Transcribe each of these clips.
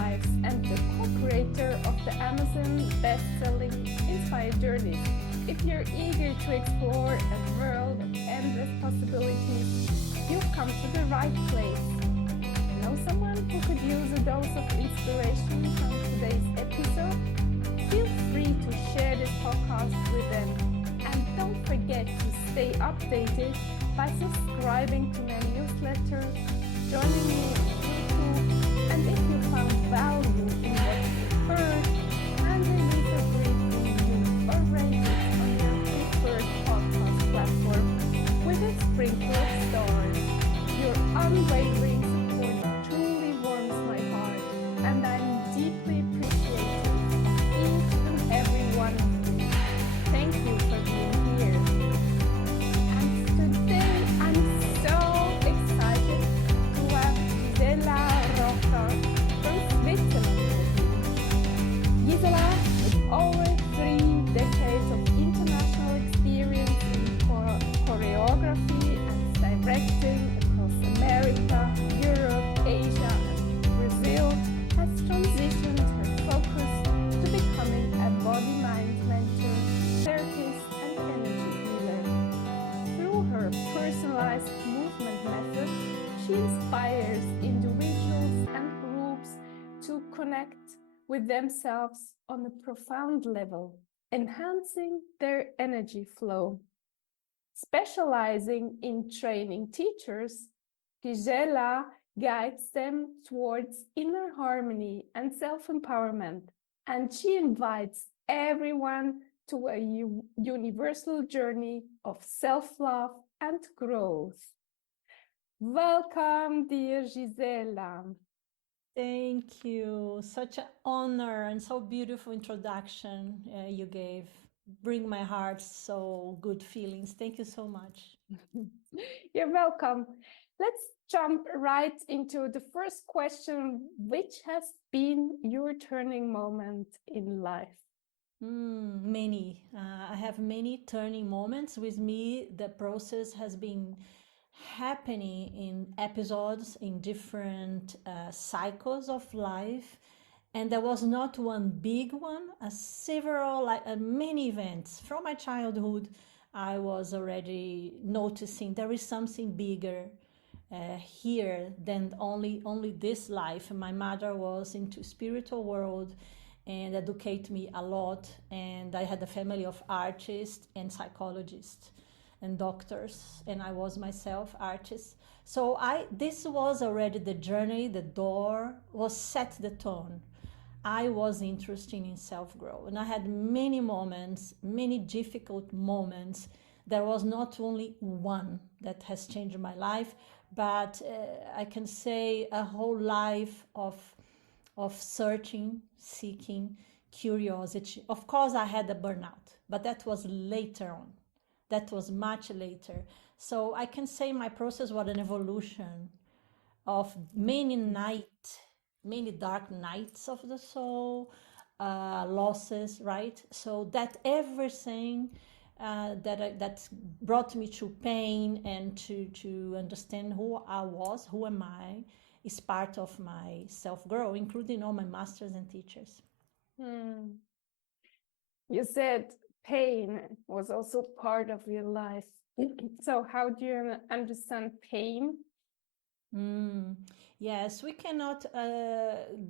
lives and the co-creator of the Amazon best-selling Inspired Journeys. If you're eager to explore a world of endless possibilities, you've come to the right place. Know someone who could use a dose of inspiration from today's episode? Feel free to share this podcast with them. And don't forget to stay updated by subscribing to my newsletter, joining me on YouTube, and if you found value in what you heard, kindly leave a brief review or rate it on your preferred podcast platform with a sprinkle of stars. Your unwavering support truly warms my heart, and I'm deeply appreciative of each and every one of you. Thank you for being here. And today I'm so excited to have Gisela Rocha from Switzerland with me. Gisela, with over 3 decades of international experience in choreography and directing across America, Europe, Asia, and Brazil, has transitioned her focus to becoming a body-mind mentor, therapist, and energy healer. Through her personalized movement method, she inspires individuals and groups to connect with themselves on a profound level, enhancing their energy flow. Specializing in training teachers, Gisela guides them towards inner harmony and self-empowerment, and she invites everyone to a universal journey of self-love and growth. Welcome, dear Gisela. Thank you. Such an honor and so beautiful introduction you gave. Bring my heart so good feelings. Thank you so much. You're welcome. Let's jump right into the first question. Which has been your turning moment in life? Many. I have many turning moments with me. The process has been happening in episodes, in different cycles of life. And there was not one big one, several, many events. From my childhood, I was already noticing there is something bigger here than only this life. My mother was into spiritual world and educated me a lot. And I had a family of artists and psychologists and doctors, and I was myself artist. So this was already the journey. The door was set the tone. I was interested in self-growth, and I had many moments, many difficult moments. There was not only one that has changed my life, but I can say a whole life of searching, seeking, curiosity. Of course, I had a burnout, but that was later on. That was much later. So I can say my process was an evolution of many dark nights of the soul, losses, right? So that everything that brought me to pain and to understand who I was, who am I, is part of my self-growth, including all my masters and teachers. You said pain was also part of your life. So how do you understand pain? Yes, we cannot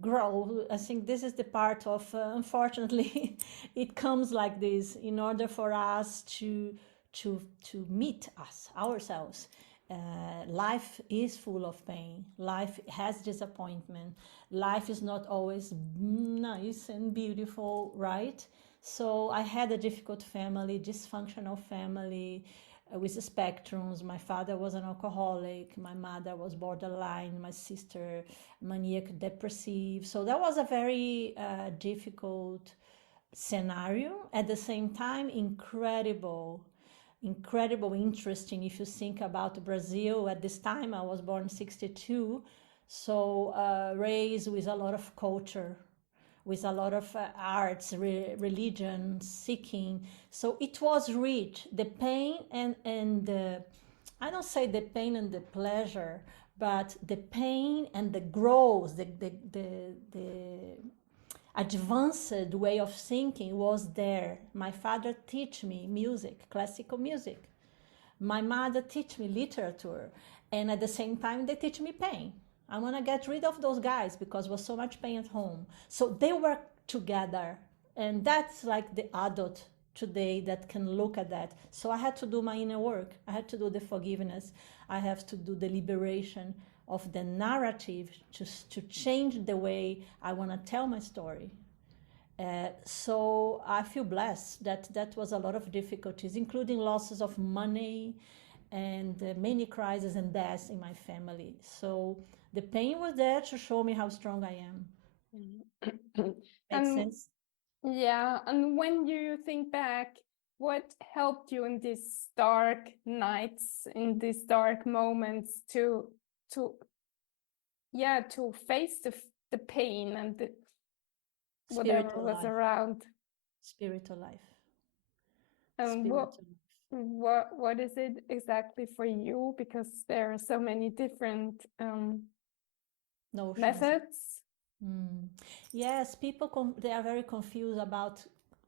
grow. I think this is the part of, unfortunately, it comes like this. In order for us to meet ourselves, life is full of pain. Life has disappointment. Life is not always nice and beautiful, right? So I had a difficult family, dysfunctional family with spectrums. My father was an alcoholic. My mother was borderline. My sister, maniac depressive. So that was a very difficult scenario. At the same time, incredible, interesting. If you think about Brazil, at this time, I was born 62. So raised with a lot of culture, with a lot of arts, religion, seeking. So it was rich. The pain and the, I don't say the pain and the pleasure, but the pain and the growth, the advanced way of thinking was there. My father teach me music, classical music. My mother teach me literature, and at the same time they teach me pain. I want to get rid of those guys because there was so much pain at home. So they work together, and that's like the adult today that can look at that. So I had to do my inner work. I had to do the forgiveness. I have to do the liberation of the narrative to change the way I want to tell my story. So I feel blessed that that was a lot of difficulties, including losses of money and many crises and deaths in my family. So the pain was there to show me how strong I am. Makes And sense? yeah, and when you think back, what helped you in these dark nights, in these dark moments to yeah, to face the pain and whatever Spiritual was life. around? Spiritual life. And Spiritual life. what is it exactly for you? Because there are so many different Notions. methods. Mm. Yes, people they are very confused about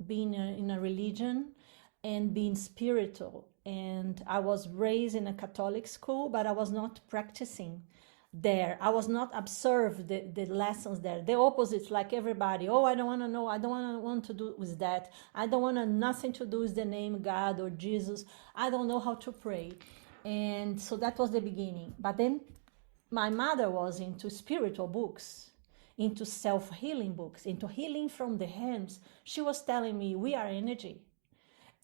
being in a religion and being spiritual. And I was raised in a Catholic school, but I was not practicing there. I was not observe the lessons there. The opposite, like everybody. Oh, I don't want to know. I don't want to do with that. I don't want nothing to do with the name God or Jesus. I don't know how to pray. And so that was the beginning. But then my mother was into spiritual books, into self-healing books, into healing from the hands. She was telling me, we are energy.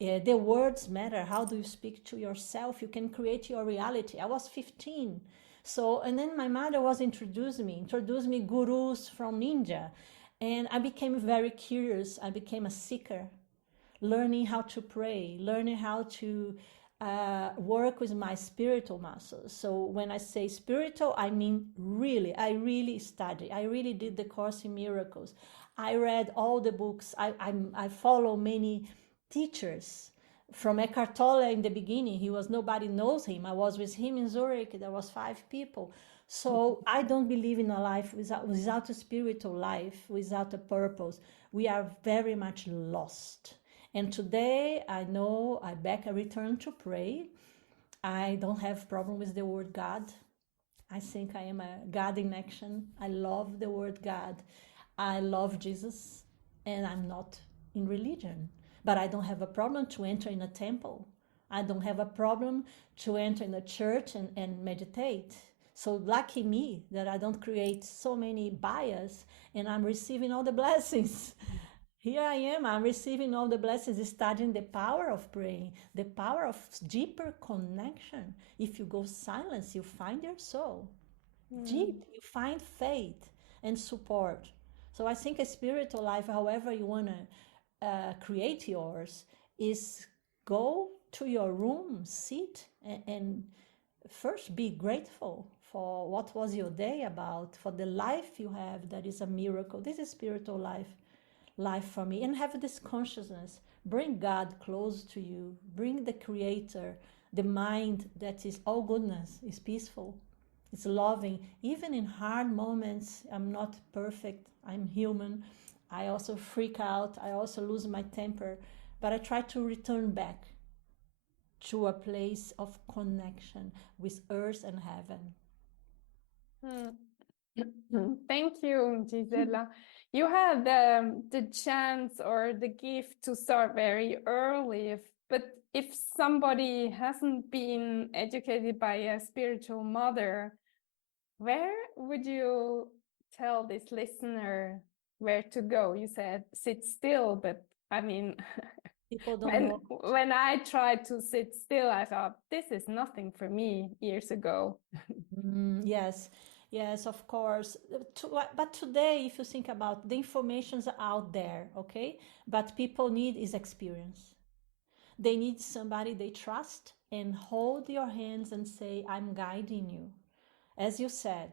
The words matter. How do you speak to yourself? You can create your reality. I was 15. So, and then my mother was introduced me gurus from India. And I became very curious. I became a seeker, learning how to pray, learning how to work with my spiritual muscles. So when I say spiritual, I mean really, I really study. I really did the Course in Miracles. I read all the books. I follow many teachers. From Eckhart Tolle in the beginning, nobody knows him. I was with him in Zurich. There was 5 people. So I don't believe in a life without a spiritual life, without a purpose. We are very much lost. And today I know I return to pray. I don't have problem with the word God. I think I am a God in action. I love the word God. I love Jesus, and I'm not in religion. But I don't have a problem to enter in a temple. I don't have a problem to enter in a church and meditate. So lucky me that I don't create so many bias and I'm receiving all the blessings. Here I am, I'm receiving all the blessings, studying the power of praying, the power of deeper connection. If you go silence, you find your soul. Mm. Deep, you find faith and support. So I think a spiritual life, however you want to create yours, is go to your room, sit, and first be grateful for what was your day about, for the life you have that is a miracle. This is spiritual life for me. And have this consciousness. Bring God close to you. Bring the Creator, the mind that is all goodness, is peaceful, it's loving. Even in hard moments, I'm not perfect. I'm human. I also freak out. I also lose my temper. But I try to return back to a place of connection with earth and heaven. Mm. Thank you, Gisela. You had the chance or the gift to start very early, but if somebody hasn't been educated by a spiritual mother, where would you tell this listener where to go? You said sit still, but I mean, People don't know. when I tried to sit still, I thought this is nothing for me years ago. Yes, yes, of course. But today, if you think about the information's out there, okay? But people need is experience. They need somebody they trust and hold your hands and say, I'm guiding you. As you said,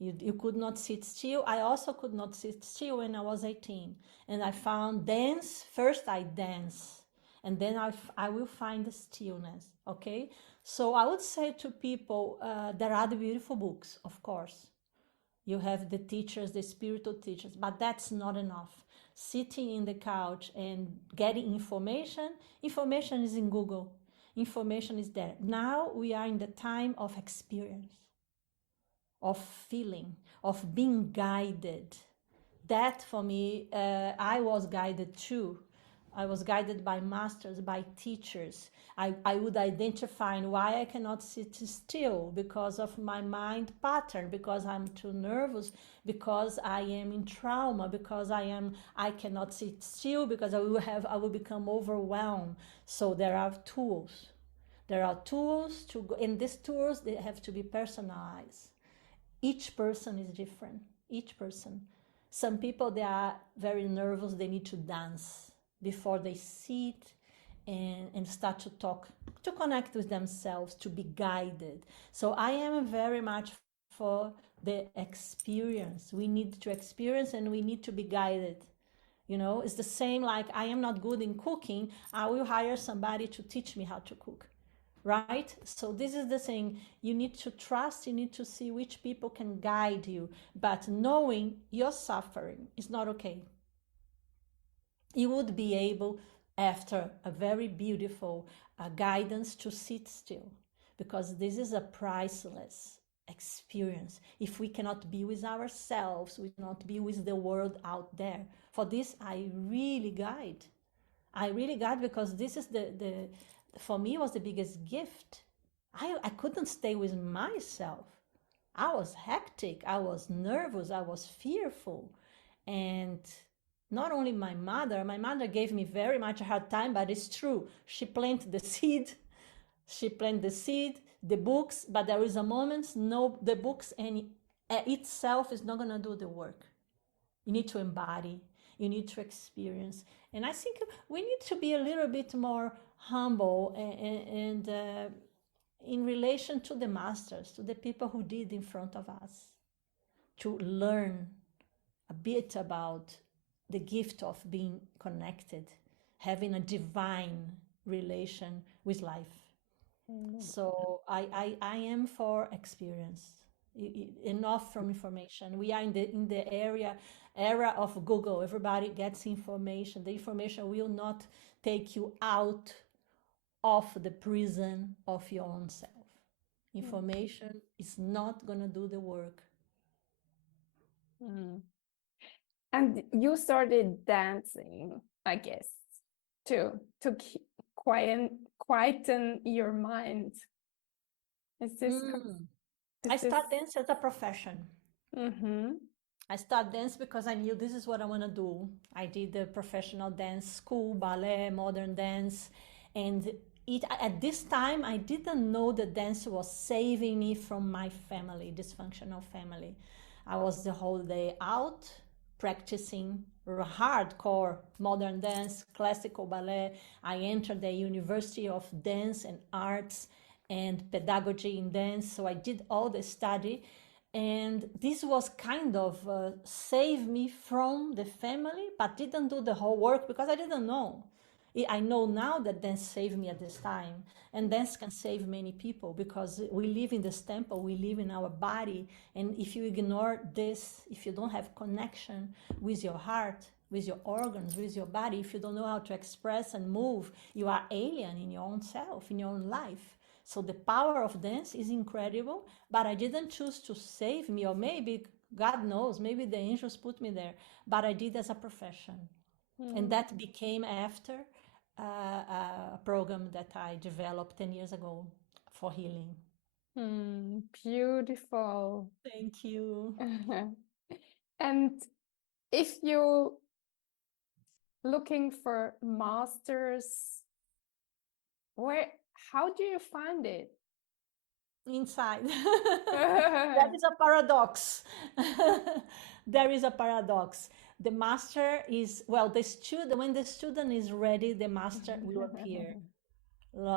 you could not sit still. I also could not sit still when I was 18. And I found dance. First, I dance. and then I will find the stillness. Okay, so I would say to people, there are the beautiful books, of course. You have the teachers, the spiritual teachers, but that's not enough. Sitting in the couch and getting information, information is in Google, information is there. Now we are in the time of experience, of feeling, of being guided. That for me, I was guided too. I was guided by masters, by teachers. I would identify why I cannot sit still because of my mind pattern, because I'm too nervous, because I am in trauma, because I cannot sit still, because I will become overwhelmed. So there are tools. There are tools to go, and these tools, they have to be personalized. Each person is different. Each person. Some people, they are very nervous, they need to dance before they sit and start to talk, to connect with themselves, to be guided. So I am very much for the experience. We need to experience and we need to be guided. You know, it's the same like I am not good in cooking, I will hire somebody to teach me how to cook, right? So this is the thing, you need to trust, you need to see which people can guide you, but knowing your suffering is not okay. You would be able, after a very beautiful guidance, to sit still, because this is a priceless experience. If we cannot be with ourselves, we cannot be with the world out there. For this I really guide, because this is the for me was the biggest gift. I couldn't stay with myself. I was hectic, I was nervous, I was fearful. And not only my mother gave me very much a hard time, but it's true. She planted the seed, she planted the seed, the books, but there is a moment, no, the books and itself is not going to do the work. You need to embody, you need to experience. And I think we need to be a little bit more humble and in relation to the masters, to the people who did in front of us, to learn a bit about the gift of being connected, having a divine relation with life. So I am for experience. Enough from information. We are in the era of Google. Everybody gets information. The information will not take you out of the prison of your own self. Information is not gonna do the work. And you started dancing, I guess, to quieten your mind. Is this I started dance as a profession. Mm-hmm. I started dance because I knew this is what I want to do. I did the professional dance school, ballet, modern dance, and at this time I didn't know that dance was saving me from my family, dysfunctional family. I was the whole day out practicing hardcore modern dance, classical ballet. I entered the University of Dance and Arts and Pedagogy in Dance, so I did all the study. And this was kind of save me from the family, but didn't do the whole work because I didn't know. I know now that dance saved me at this time, and dance can save many people because we live in this temple, we live in our body, and if you ignore this, if you don't have connection with your heart, with your organs, with your body, if you don't know how to express and move, you are alien in your own self, in your own life. So the power of dance is incredible, but I didn't choose to save me, or maybe, God knows, maybe the angels put me there, but I did as a profession. And that became after a program that I developed 10 years ago for healing. Beautiful. Thank you. And if you looking for masters, how do you find it? Inside. That is a paradox. There is a paradox. The master is, well, the student, when the student is ready, the master will appear.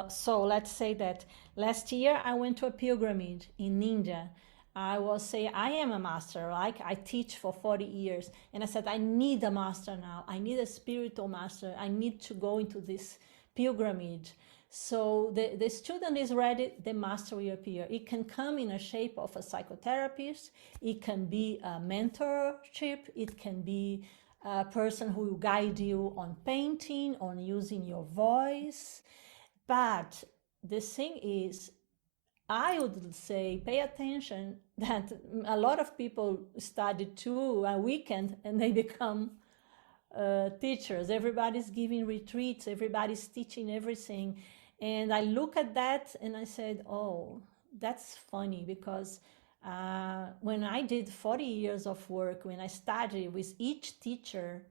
So let's say that last year I went to a pilgrimage in India. I was saying, I am a master, like I teach for 40 years. And I said, I need a master now. I need a spiritual master. I need to go into this pilgrimage. So the student is ready, the master will appear. It can come in a shape of a psychotherapist, it can be a mentorship, it can be a person who will guide you on painting, on using your voice. But the thing is, I would say pay attention that a lot of people study too a weekend and they become teachers. Everybody's giving retreats, everybody's teaching everything. And I look at that and I said, oh, that's funny because when I did 40 years of work, when I studied with each teacher,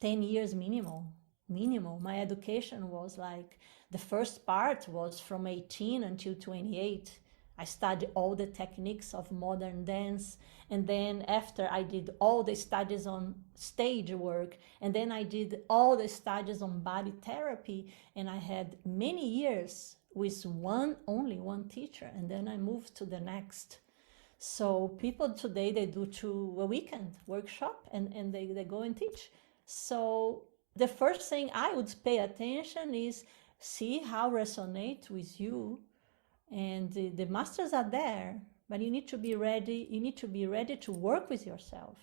10 years minimum. My education was like, the first part was from 18 until 28. I studied all the techniques of modern dance. And then after I did all the studies on stage work, and then I did all the studies on body therapy. And I had many years with only one teacher. And then I moved to the next. So people today, they do a weekend workshop and they go and teach. So the first thing I would pay attention is see how resonate with you. And the masters are there, but you need to be ready. You need to be ready to work with yourself.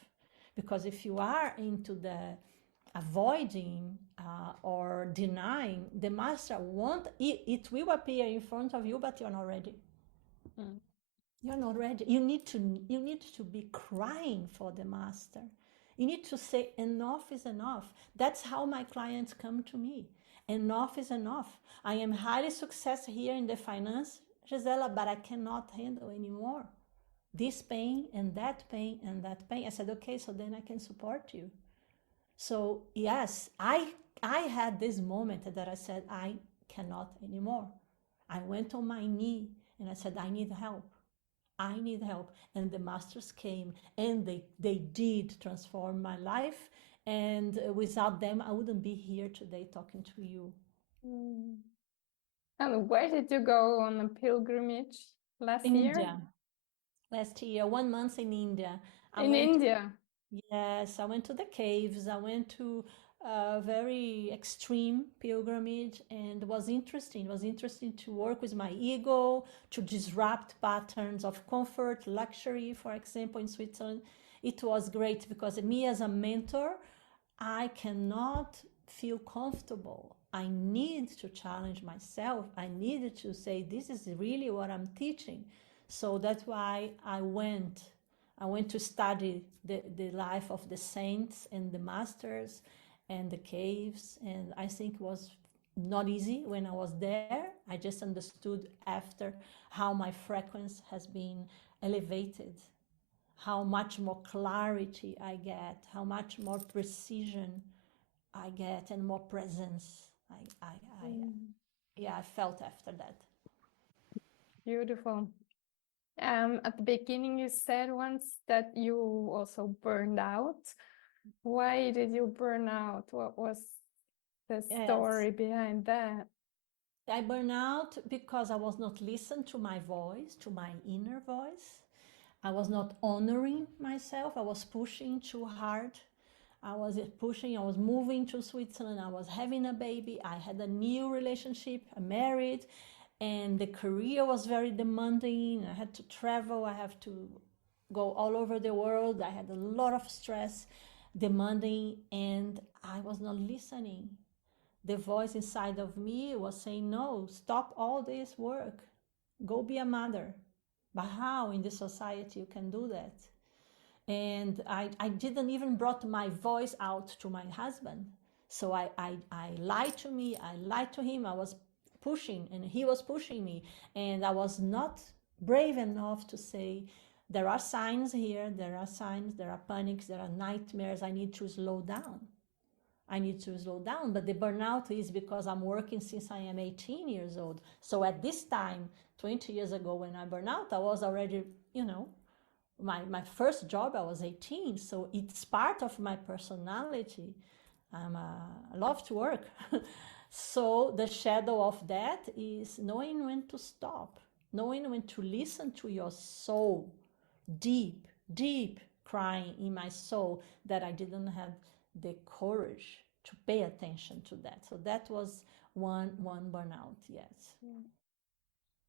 Because if you are into the avoiding or denying, the master won't, it will appear in front of you, but you're not ready. Mm. You're not ready. You need to be crying for the master. You need to say enough is enough. That's how my clients come to me. Enough is enough. I am highly successful here in the finance, Gisela, but I cannot handle anymore. This pain and that pain and that pain. I said, okay, so then I can support you. So yes, I had this moment that I said, I cannot anymore. I went on my knee and I said, I need help. I need help. And the masters came and they did transform my life. And without them, I wouldn't be here today talking to you. Mm. And where did you go on a pilgrimage last In year? India. Last year, 1 month in India. In India? Yes, I went to the caves. I went to a very extreme pilgrimage and it was interesting. It was interesting to work with my ego, to disrupt patterns of comfort, luxury, for example, in Switzerland. It was great because me as a mentor, I cannot feel comfortable. I need to challenge myself. I needed to say, this is really what I'm teaching. So that's why I went to study the life of the saints and the masters and the caves. And I think it was not easy when I was there. I just understood after how my frequency has been elevated, how much more clarity I get, how much more precision I get, and more presence. I felt after that. Beautiful. At the beginning, you said once that you also burned out. Why did you burn out? What was the story behind that? I burned out because I was not listening to my voice, to my inner voice. I was not honoring myself. I was pushing too hard. I was pushing, I was moving to Switzerland. I was having a baby. I had a new relationship, I married, and the career was very demanding. I had to travel. I have to go all over the world. I had a lot of stress, demanding, and I was not listening. The voice inside of me was saying, no, stop all this work. Go be a mother. But how in this society you can do that? And I didn't even brought my voice out to my husband. So I lied to me, I lied to him. I was pushing and he was pushing me. And I was not brave enough to say, there are signs here, there are signs, there are panics, there are nightmares. I need to slow down. I need to slow down. But the burnout is because I'm working since I am 18 years old. So at this time, 20 years ago, when I burned out, I was already, my first job, I was 18. So it's part of my personality. I love to work. So the shadow of that is knowing when to stop, knowing when to listen to your soul, deep, deep crying in my soul that I didn't have the courage to pay attention to that. So that was one burnout. Yes.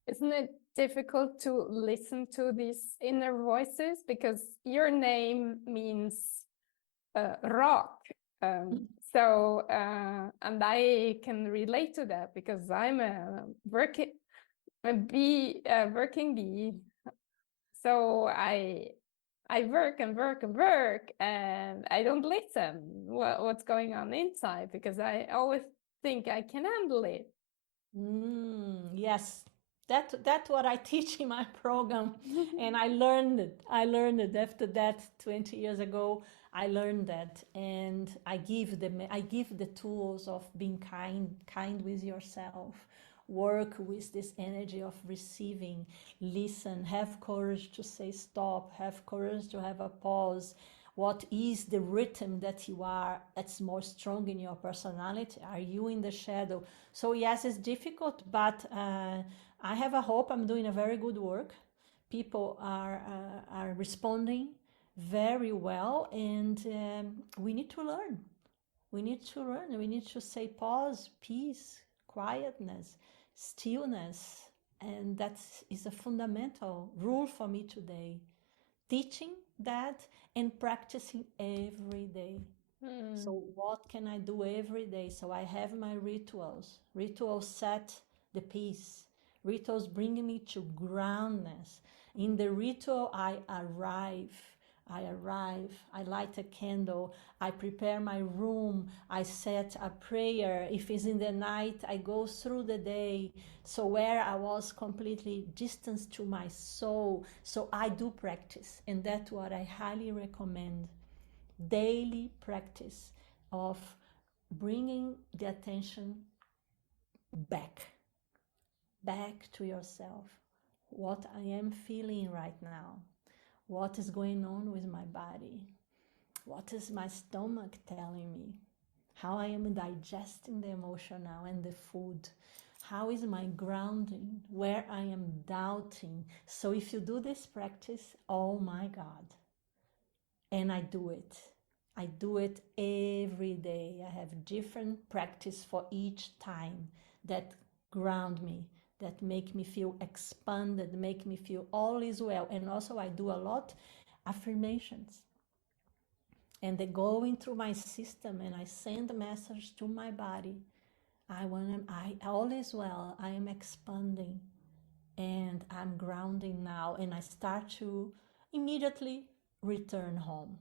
Isn't it difficult to listen to these inner voices? Because your name means rock. And I can relate to that because I'm a working bee. So I work and work and work, and I don't listen what's going on inside because I always think I can handle it. Yes, that's what I teach in my program, and I learned it. I learned it after that 20 years ago. I learned that, and I give the tools of being kind with yourself. Work with this energy of receiving, listen, have courage to say stop, have courage to have a pause. What is the rhythm that you are that's more strong in your personality? Are you in the shadow? So yes, it's difficult, but I have a hope I'm doing a very good work. People are responding very well, and we need to learn. We need to learn. We need to say pause, peace, quietness, stillness, and that is a fundamental rule for me today. Teaching that and practicing every day. So what can I do every day? So I have my rituals. Rituals set the peace. Rituals bring me to groundness. In the ritual, I arrive. I light a candle. I prepare my room. I set a prayer. If it's in the night, I go through the day. So where I was completely distanced to my soul. So I do practice. And that's what I highly recommend. Daily practice of bringing the attention back, back to yourself. What I am feeling right now, what is going on with my body, what is my stomach telling me, how I am digesting the emotion now and the food, how is my grounding, where I am doubting. So if you do this practice, oh my God, and I do it. I do it every day. I have different practice for each time that ground me, that make me feel expanded, make me feel all is well. And also I do a lot affirmations. And they go in through my system and I send a message to my body. I all is well. I am expanding and I'm grounding now, and I start to immediately return home.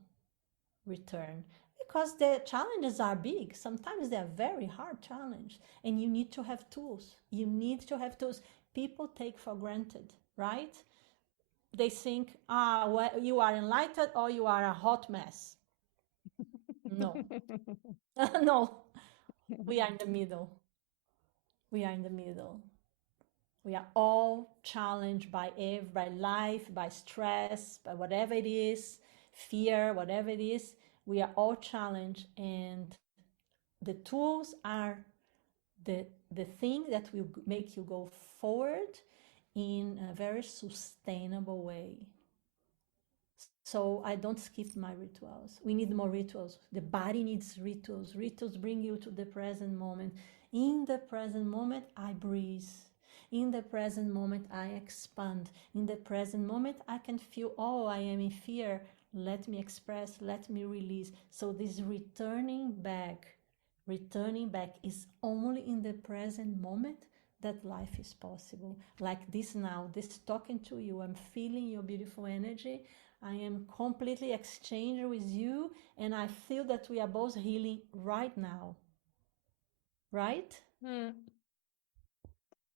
Return, because the challenges are big. Sometimes they're very hard challenge, and you need to have tools. You need to have tools. People take for granted, right? They think, well, you are enlightened or you are a hot mess. No. No, we are in the middle. We are in the middle. We are all challenged by life, by stress, by whatever it is, fear, whatever it is. We are all challenged, and the tools are the thing that will make you go forward in a very sustainable way. So I don't skip my rituals. We need more rituals. The body needs rituals. Rituals bring you to the present moment. In the present moment, I breathe. In the present moment, I expand. In the present moment, I can feel, oh, I am in fear. Let me express, let me release. So this returning back is only in the present moment that life is possible. Like this now, this talking to you, I'm feeling your beautiful energy. I am completely exchanged with you, and I feel that we are both healing right now. Right?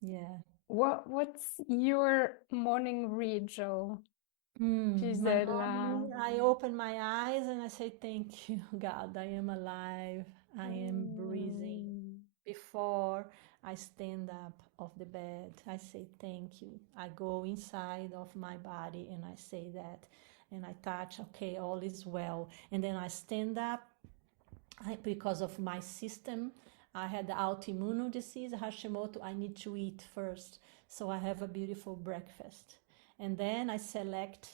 Yeah. What's your morning ritual, My Gisela? morning, I open my eyes and I say, thank you, God, I am alive. I am breathing. Before I stand up of the bed, I say, thank you. I go inside of my body and I say that. And I touch, okay, all is well. And then I stand up. Because of my system, I had autoimmune disease, Hashimoto. I need to eat first. So I have a beautiful breakfast. And then I select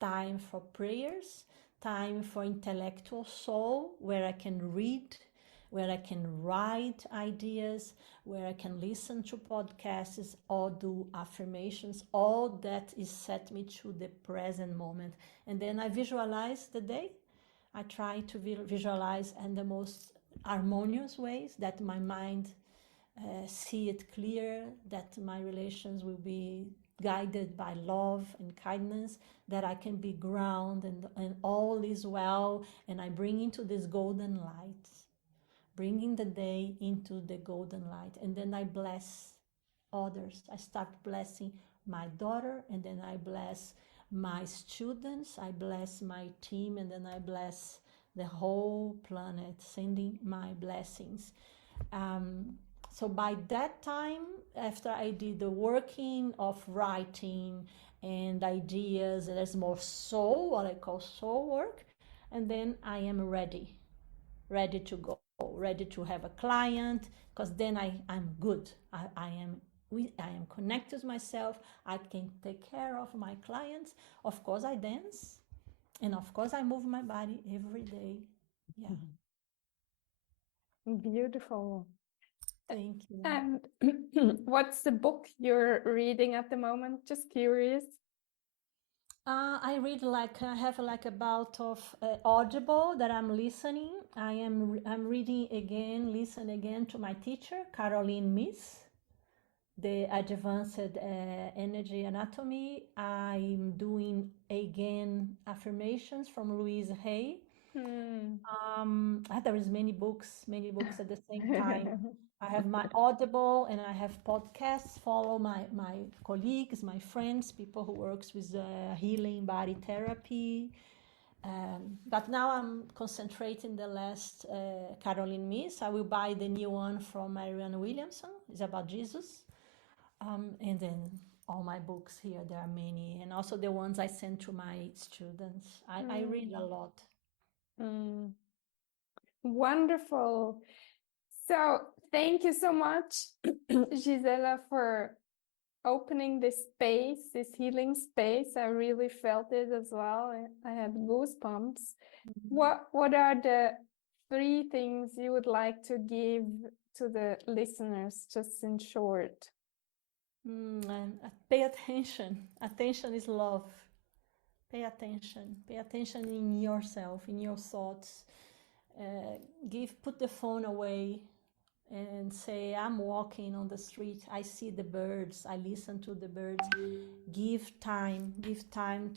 time for prayers, time for intellectual soul, where I can read, where I can write ideas, where I can listen to podcasts or do affirmations. All that is set me to the present moment. And then I visualize the day. I try to visualize in the most harmonious ways that my mind see it clear, that my relations will be guided by love and kindness, that I can be grounded and all is well, and I bring into this golden light, bringing the day into the golden light, and then I bless others. I start blessing my daughter, and then I bless my students, I bless my team, and then I bless the whole planet, sending my blessings. So by that time, after I did the working of writing and ideas, there's more soul, what I call soul work, and then I am ready to go, ready to have a client, because then I'm good. I am connected to myself. I can take care of my clients. Of course, I dance, and of course, I move my body every day. Yeah. Beautiful. Thank you. And what's the book you're reading at the moment? Just curious. I read I have like a bout of Audible that I'm listening. I'm reading again, listen again to my teacher, Caroline Miss, the Advanced Energy Anatomy. I'm doing again affirmations from Louise Hay. There is many books at the same time. I have my Audible and I have podcasts. Follow my colleagues, my friends, people who works with healing body therapy. But now I'm concentrating the last Caroline Miss. I will buy the new one from Marianne Williamson. It's about Jesus. And then all my books here, there are many. And also the ones I send to my students. I read a lot. Wonderful. So thank you so much, Gisela, for opening this space, this healing space. I really felt it as well. I had goosebumps. What are the 3 things you would like to give to the listeners, just in short? And pay attention. Attention is love. Pay attention. Pay attention in yourself, in your thoughts. Put the phone away and say, I'm walking on the street. I see the birds. I listen to the birds. Give time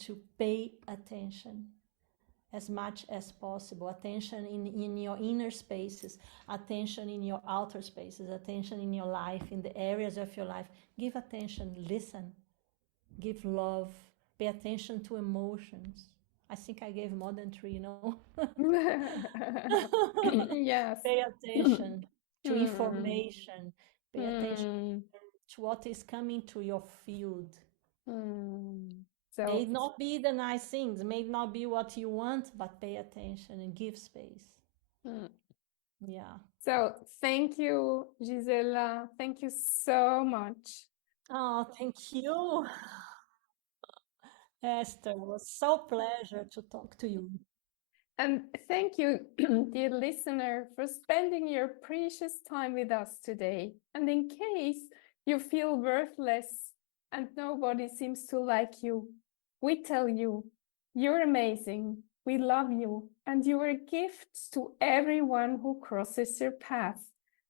to pay attention as much as possible. Attention in your inner spaces, attention in your outer spaces, attention in your life, in the areas of your life. Give attention, listen, give love, pay attention to emotions. I think I gave more than 3, Yes. Pay attention to information, pay attention to what is coming to your field. May not be the nice things, may not be what you want, but pay attention and give space. Yeah. So thank you, Gisela. Thank you so much. Oh, thank you, Esther. It was so pleasure to talk to you. And thank you, dear listener, for spending your precious time with us today. And in case you feel worthless and nobody seems to like you, we tell you, you're amazing, we love you, and you are a gift to everyone who crosses your path.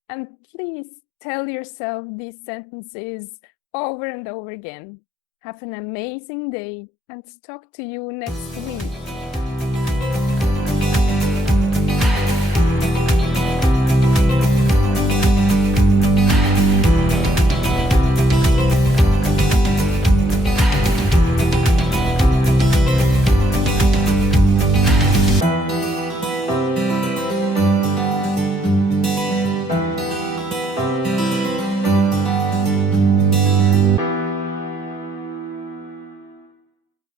And please tell yourself these sentences over and over again. Have an amazing day and talk to you next week.